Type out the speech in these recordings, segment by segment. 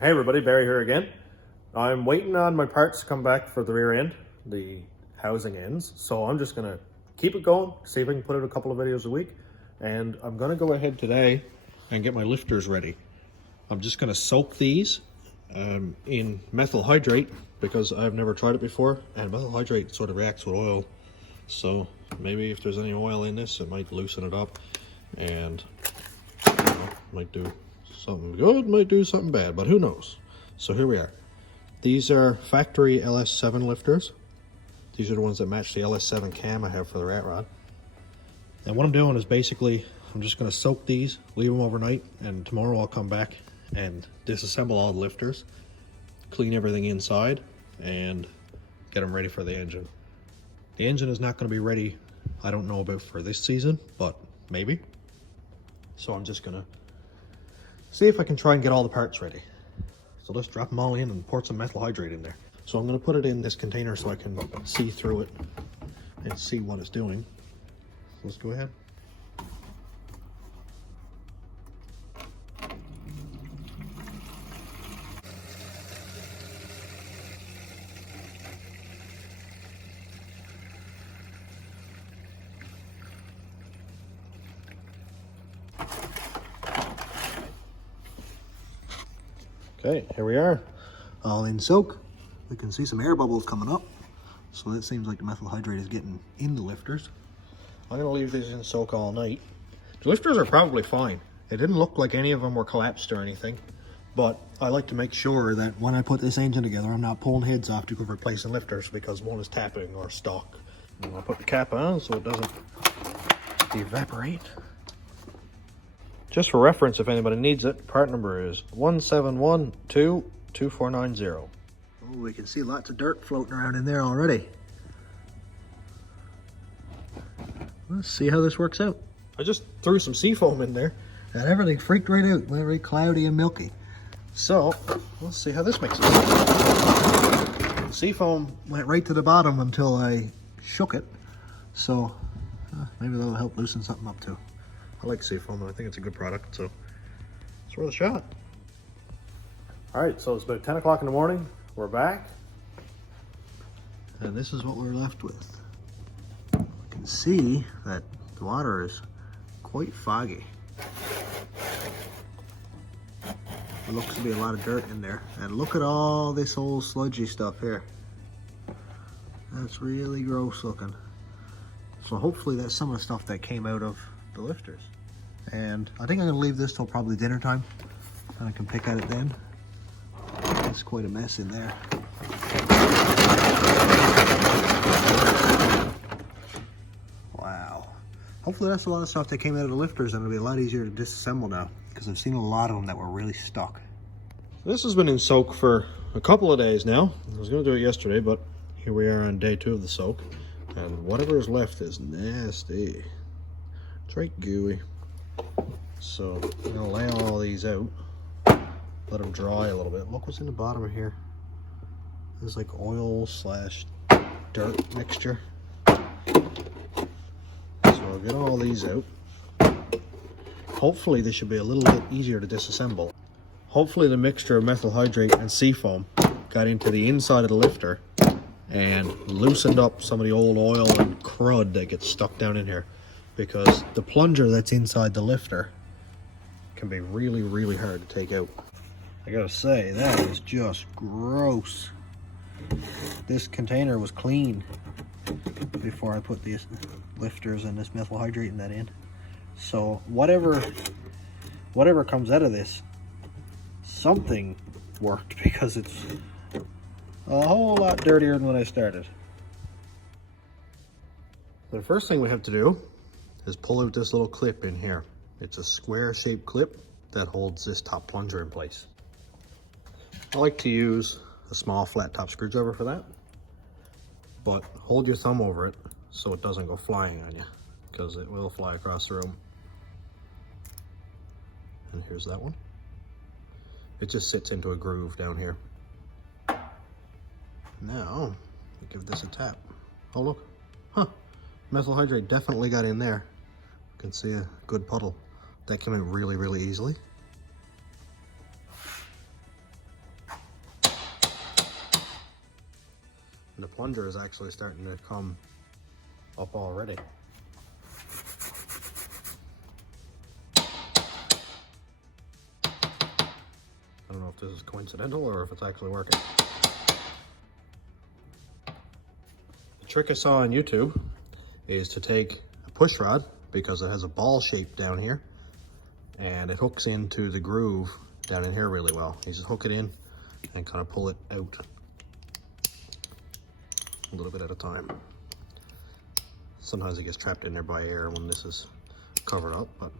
Hey everybody, Barry here again. I'm waiting on my parts to come back for the rear end, the housing ends, so I'm just gonna keep it going, see if I can put out a couple of videos a week, and I'm gonna go ahead today and get my lifters ready. I'm just gonna soak these in methyl hydrate because I've never tried it before, and methyl hydrate sort of reacts with oil, so maybe if there's any oil in this it might loosen it up and might do something good, might do something bad, but who knows. So here we are. These are factory Ls7 lifters. These are the ones that match the Ls7 cam I have for the rat rod. And what I'm doing is basically I'm just going to soak these, leave them overnight, and tomorrow I'll come back and disassemble all the lifters, clean everything inside, and get them ready for the engine. The engine is not going to be ready, I don't know about for this season, but maybe. So I'm just going to see if I can try and get all the parts ready. So let's drop them all in and pour some methyl hydrate in there. So I'm going to put it in this container so I can see through it and see what it's doing. So let's go ahead. Okay, here we are, all in soak. We can see some air bubbles coming up, so that seems like the methyl hydrate is getting in the lifters. I'm going to leave these in soak all night. The lifters are probably fine. It didn't look like any of them were collapsed or anything, but I like to make sure that when I put this engine together, I'm not pulling heads off to go replacing lifters because one is tapping or stuck. And I'll put the cap on so it doesn't evaporate. Just for reference, if anybody needs it, part number is 17122490. Oh, we can see lots of dirt floating around in there already. Let's see how this works out. I just threw some seafoam in there and everything freaked right out, went very cloudy and milky. So, let's see how this mixes. The seafoam went right to the bottom until I shook it. So, maybe that'll help loosen something up too. I like seafoam and I think it's a good product, so it's worth a shot. All right, so it's about 10 o'clock in the morning. We're back. And this is what we're left with. You can see that the water is quite foggy. There looks to be a lot of dirt in there. And look at all this old sludgy stuff here. That's really gross looking. So hopefully that's some of the stuff that came out of the lifters. And I think I'm going to leave this till probably dinner time and I can pick at it then. It's quite a mess in there. Wow. Hopefully that's a lot of stuff that came out of the lifters and it'll be a lot easier to disassemble now because I've seen a lot of them that were really stuck. This has been in soak for a couple of days now. I was going to do it yesterday, but here we are on day 2 of the soak. And whatever is left is nasty. It's right gooey. So I'm gonna lay all these out, let them dry a little bit. Look what's in the bottom of here. There's like oil / dirt mixture. So I'll get all these out. Hopefully this should be a little bit easier to disassemble. Hopefully the mixture of methyl hydrate and seafoam got into the inside of the lifter and loosened up some of the old oil and crud that gets stuck down in here. Because the plunger that's inside the lifter can be really, really hard to take out. I gotta say, that is just gross. This container was clean before I put these lifters and this methyl hydrate and that in. So whatever comes out of this, something worked because it's a whole lot dirtier than when I started. The first thing we have to do is pull out this little clip in here. It's a square shaped clip that holds this top plunger in place. I like to use a small flat top screwdriver for that, but hold your thumb over it so it doesn't go flying on you, because it will fly across the room. And here's that one. It just sits into a groove down here. Now, give this a tap. Oh look, huh, methyl hydrate definitely got in there. You can see a good puddle. That came out really, really easily. And the plunger is actually starting to come up already. I don't know if this is coincidental or if it's actually working. The trick I saw on YouTube is to take a push rod, because it has a ball shape down here, and it hooks into the groove down in here really well. You just hook it in and kind of pull it out a little bit at a time. Sometimes it gets trapped in there by air when this is covered up, but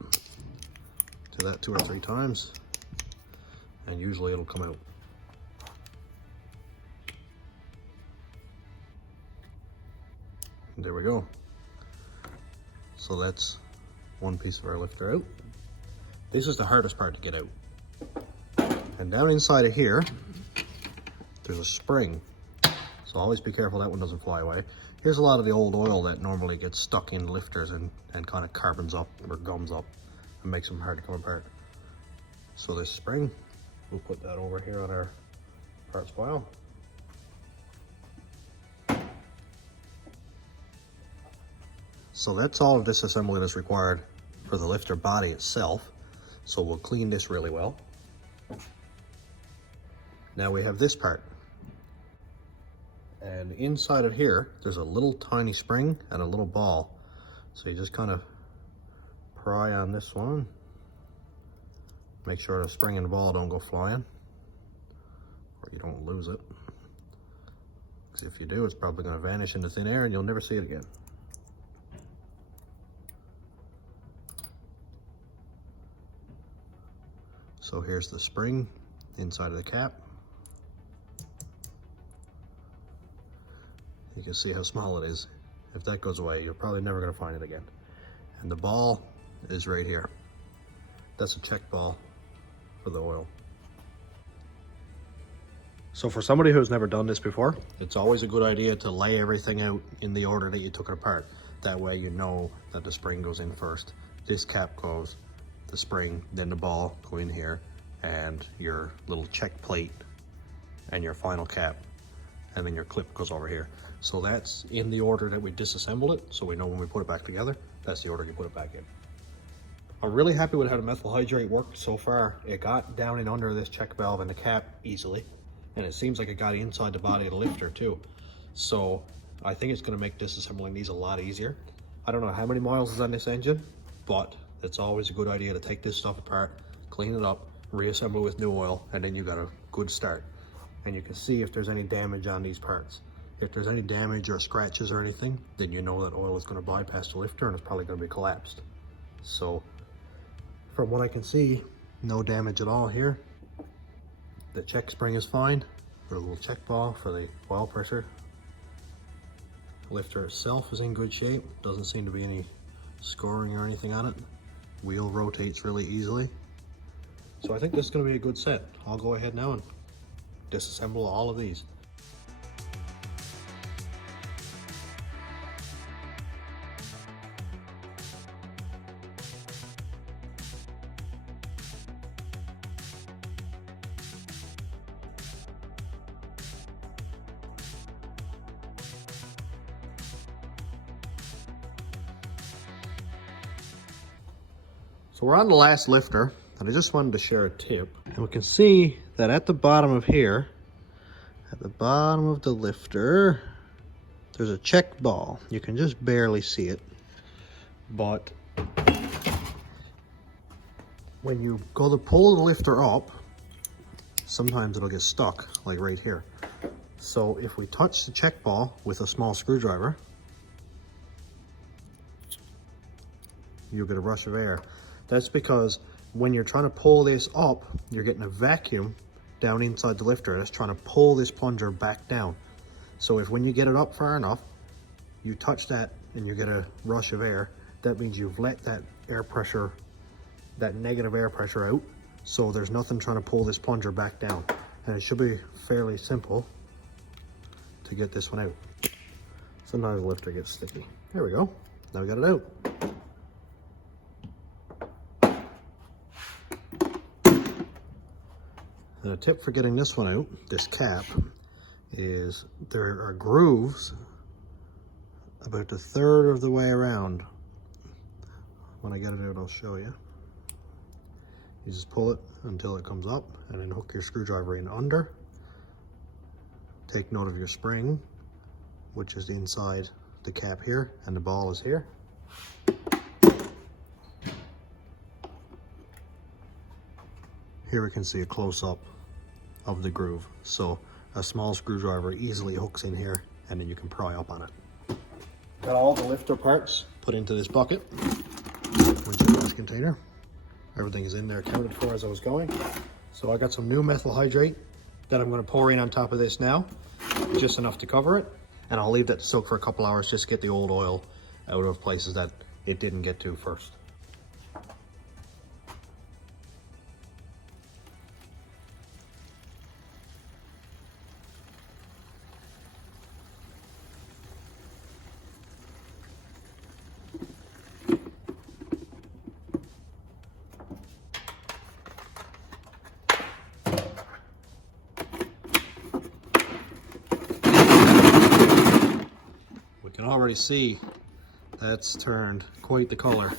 do that 2 or 3 times and usually it'll come out. And there we go. So that's one piece of our lifter out. This is the hardest part to get out. And down inside of here, there's a spring. So always be careful that one doesn't fly away. Here's a lot of the old oil that normally gets stuck in lifters and kind of carbons up or gums up and makes them hard to come apart. So this spring, we'll put that over here on our parts pile. So that's all of disassembly that's required for the lifter body itself. So we'll clean this really well. Now we have this part. And inside of here, there's a little tiny spring and a little ball. So you just kind of pry on this one. Make sure the spring and the ball don't go flying, or you don't lose it. Because if you do, it's probably going to vanish into thin air and you'll never see it again. So here's the spring inside of the cap. You can see how small it is. If that goes away, you're probably never going to find it again. And the ball is right here. That's a check ball for the oil. So for somebody who's never done this before, it's always a good idea to lay everything out in the order that you took it apart. That way you know that the spring goes in first. This cap goes, the spring, then the ball go in here, and your little check plate and your final cap, and then your clip goes over here. So that's in the order that we disassembled it, so we know when we put it back together, that's the order you put it back in. I'm really happy with how the methyl hydrate worked so far. It got down and under this check valve and the cap easily, and it seems like it got inside the body of the lifter too. So I think it's going to make disassembling these a lot easier. I don't know how many miles is on this engine, but it's always a good idea to take this stuff apart, clean it up, reassemble with new oil, and then you got a good start. And you can see if there's any damage on these parts. If there's any damage or scratches or anything, then you know that oil is going to bypass the lifter and it's probably going to be collapsed. So from what I can see, no damage at all here. The check spring is fine. Got a little check ball for the oil pressure. The lifter itself is in good shape. Doesn't seem to be any scoring or anything on it. Wheel rotates really easily. So I think this is going to be a good set. I'll go ahead now and disassemble all of these. So we're on the last lifter, and I just wanted to share a tip. And we can see that at the bottom of here, at the bottom of the lifter, there's a check ball. You can just barely see it. But when you go to pull the lifter up, sometimes it'll get stuck, like right here. So if we touch the check ball with a small screwdriver, you'll get a rush of air. That's because when you're trying to pull this up, you're getting a vacuum down inside the lifter that's trying to pull this plunger back down. So if when you get it up far enough, you touch that and you get a rush of air, that means you've let that air pressure, that negative air pressure out. So there's nothing trying to pull this plunger back down. And it should be fairly simple to get this one out. Sometimes the lifter gets sticky. There we go. Now we got it out. And a tip for getting this one out, this cap, is there are grooves about a third of the way around. When I get it out, I'll show you. You just pull it until it comes up and then hook your screwdriver in under. Take note of your spring, which is inside the cap here, and the ball is here. Here we can see a close-up of the groove. So a small screwdriver easily hooks in here, and then you can pry up on it. Got all the lifter parts put into this bucket, which is this container. Everything is in there accounted for as I was going. So I got some new methyl hydrate that I'm going to pour in on top of this now, just enough to cover it. And I'll leave that to soak for a couple hours just to get the old oil out of places that it didn't get to first. You can already see that's turned quite the color.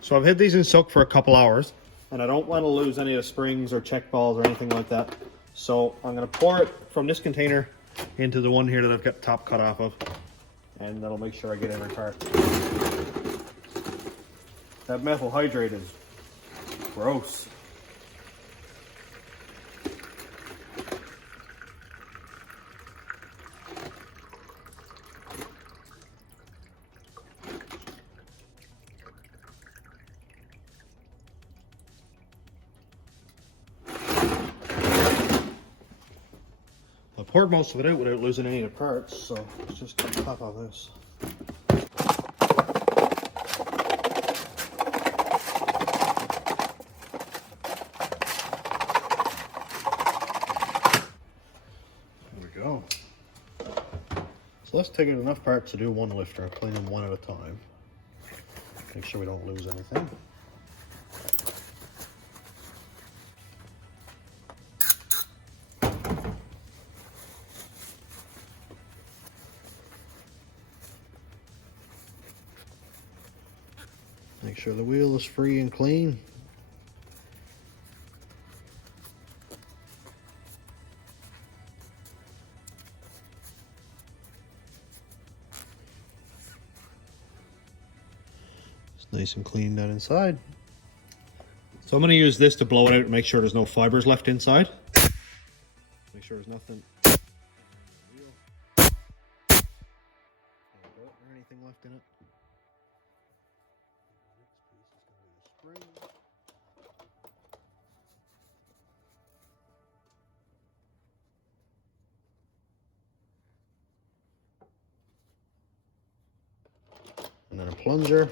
So I've had these in soak for a couple hours, and I don't want to lose any of the springs or check balls or anything like that. So I'm going to pour it from this container into the one here that I've got the top cut off of, and that'll make sure I get every part. That methyl hydrate is gross. I poured most of it out without losing any of the parts, so let's just top off this. There we go. So let's take out enough parts to do one lifter, clean them one at a time. Make sure we don't lose anything. Make sure the wheel is free and clean. It's nice and clean down inside. So I'm going to use this to blow it out and make sure there's no fibers left inside. Make sure there's nothing or anything left in it. Spring. And then a plunger.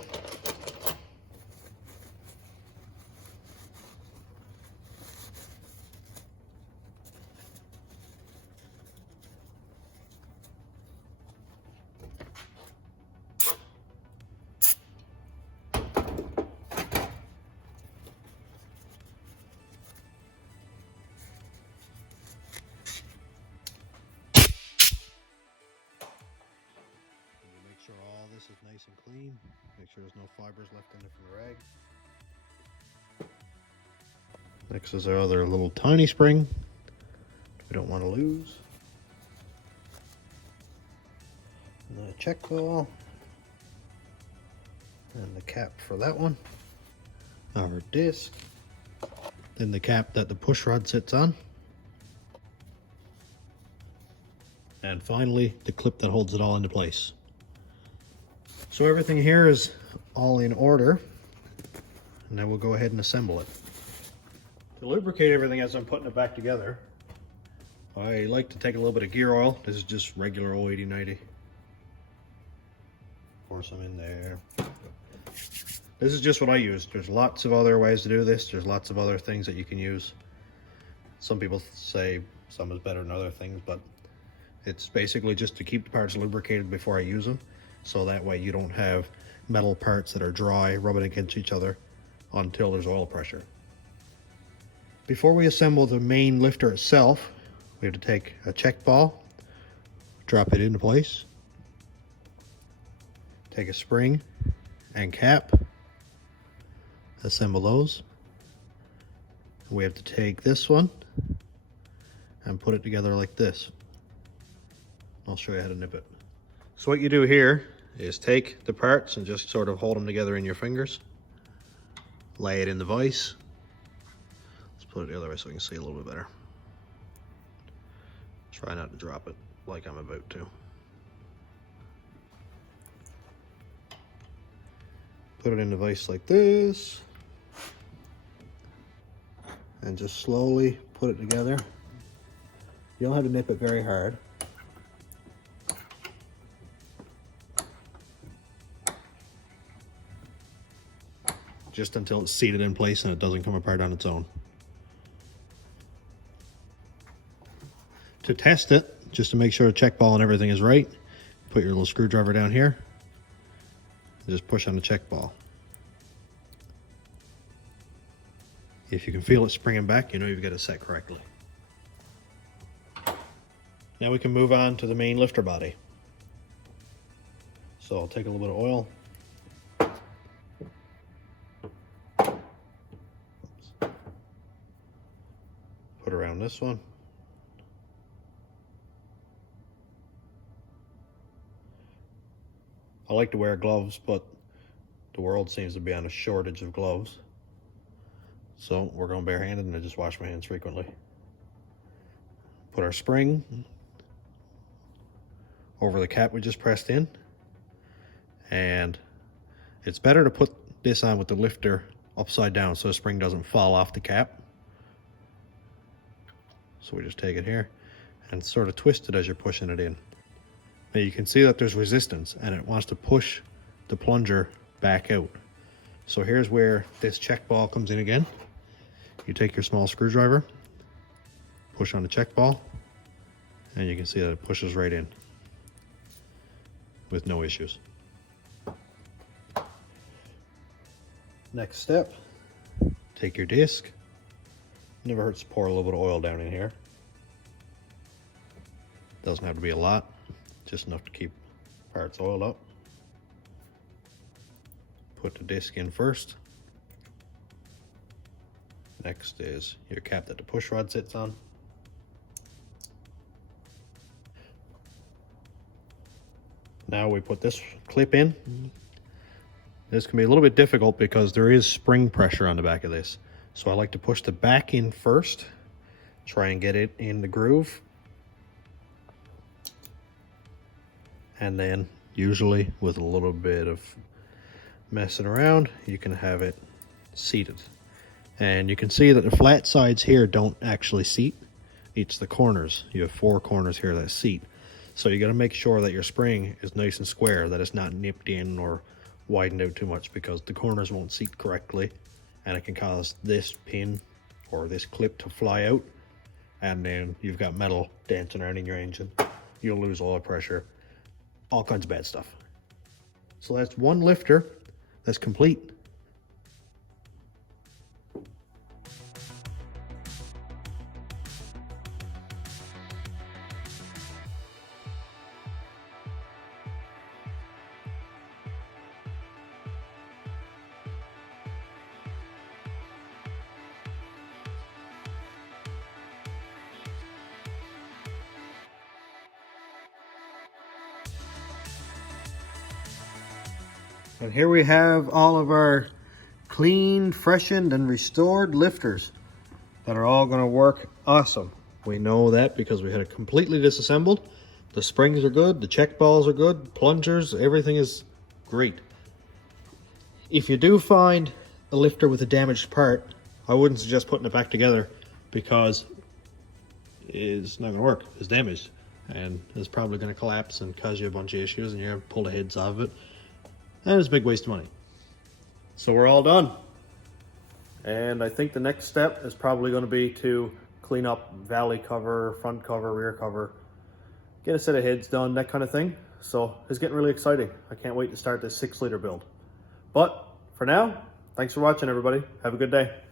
Make sure all this is nice and clean. Make sure there's no fibers left in it from the rag. Next is our other little tiny spring we don't want to lose. And the check ball. And the cap for that one. Our disc. Then the cap that the push rod sits on. And finally, the clip that holds it all into place. So everything here is all in order, and then we'll go ahead and assemble it. To lubricate everything as I'm putting it back together, I like to take a little bit of gear oil. This is just regular 080-90. Pour some in there. This is just what I use. There's lots of other ways to do this. There's lots of other things that you can use. Some people say some is better than other things, but it's basically just to keep the parts lubricated before I use them. So that way you don't have metal parts that are dry rubbing against each other until there's oil pressure. Before we assemble the main lifter itself, we have to take a check ball, drop it into place, take a spring and cap, assemble those. We have to take this one and put it together like this. I'll show you how to nip it. So what you do here is take the parts and just sort of hold them together in your fingers, lay it in the vise. Let's put it the other way so we can see a little bit better. Try not to drop it like I'm about to. Put it in the vise like this and just slowly put it together. You don't have to nip it very hard. Just until it's seated in place and it doesn't come apart on its own. To test it, just to make sure the check ball and everything is right, put your little screwdriver down here and just push on the check ball. If you can feel it springing back, you know you've got it set correctly. Now we can move on to the main lifter body. So I'll take a little bit of oil. Put around this one. I like to wear gloves, but the world seems to be on a shortage of gloves. So we're going barehanded, and I just wash my hands frequently. Put our spring over the cap we just pressed in. And it's better to put this on with the lifter upside down so the spring doesn't fall off the cap. So we just take it here and sort of twist it as you're pushing it in. Now you can see that there's resistance and it wants to push the plunger back out. So here's where this check ball comes in again. You take your small screwdriver, push on the check ball, and you can see that it pushes right in with no issues. Next step, take your disc. Never hurts to pour a little bit of oil down in here. Doesn't have to be a lot, just enough to keep parts oiled up. Put the disc in first. Next is your cap that the push rod sits on. Now we put this clip in. This can be a little bit difficult because there is spring pressure on the back of this. So I like to push the back in first, try and get it in the groove. And then usually with a little bit of messing around, you can have it seated. And you can see that the flat sides here don't actually seat. It's the corners. You have 4 corners here that seat. So you got to make sure that your spring is nice and square, that it's not nipped in or widened out too much, because the corners won't seat correctly and it can cause this pin or this clip to fly out, and then you've got metal dancing around in your engine. You'll lose oil pressure, all kinds of bad stuff. So that's one lifter that's complete. And here we have all of our cleaned, freshened, and restored lifters that are all going to work awesome. We know that because we had it completely disassembled. The springs are good, the check balls are good, plungers, everything is great. If you do find a lifter with a damaged part, I wouldn't suggest putting it back together because it's not going to work. It's damaged and it's probably going to collapse and cause you a bunch of issues, and you're going to pull the heads off of it. And it's a big waste of money. So we're all done. And I think the next step is probably going to be to clean up valley cover, front cover, rear cover, get a set of heads done, that kind of thing. So it's getting really exciting. I can't wait to start this 6-liter build. But for now, Thanks for watching, everybody. Have a good day.